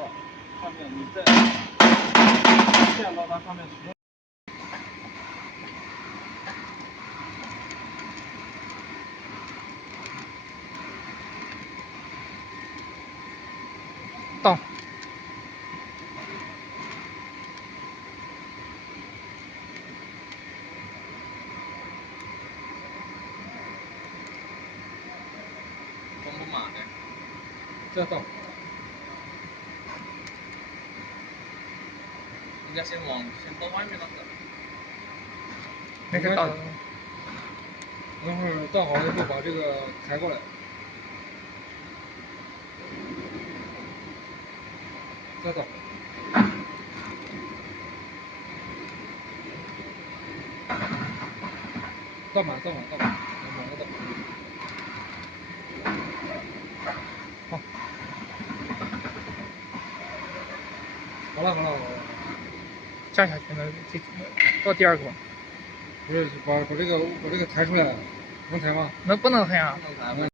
了，上面你再垫到它上面使用。到。装不满的。再倒。应该先到外面那个。没事倒。等会儿倒好了以后把这个抬过来。再倒。倒满，满了倒。好。好了。降下去了，倒第二个。不是，把这个抬出来，能抬吗？不能抬啊。不能抬。